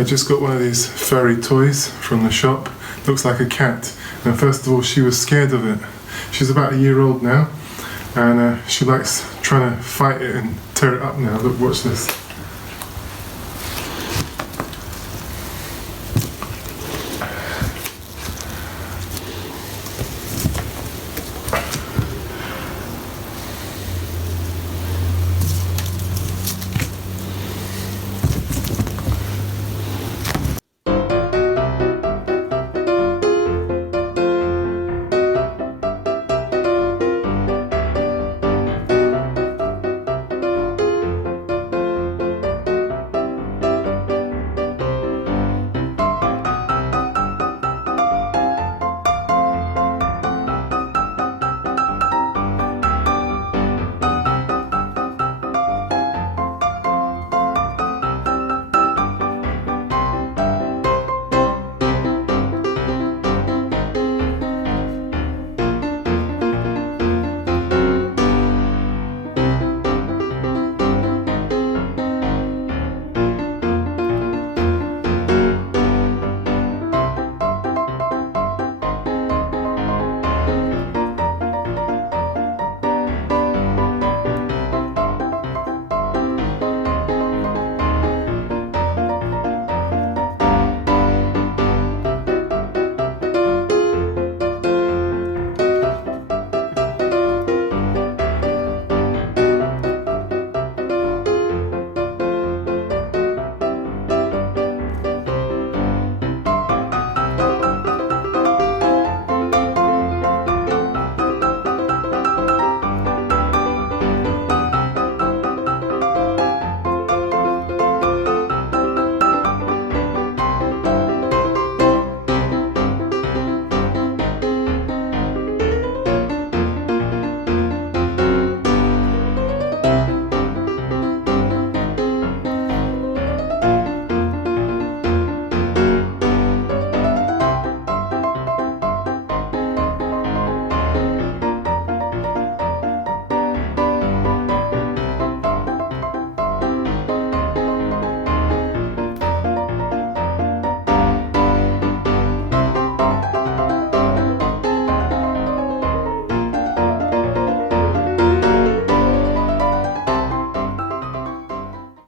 I just got one of these furry toys from the shop. Looks like a cat. And first of all, she was scared of it. She's about a year old now, and she likes trying to fight it and tear it up now. Look, watch this.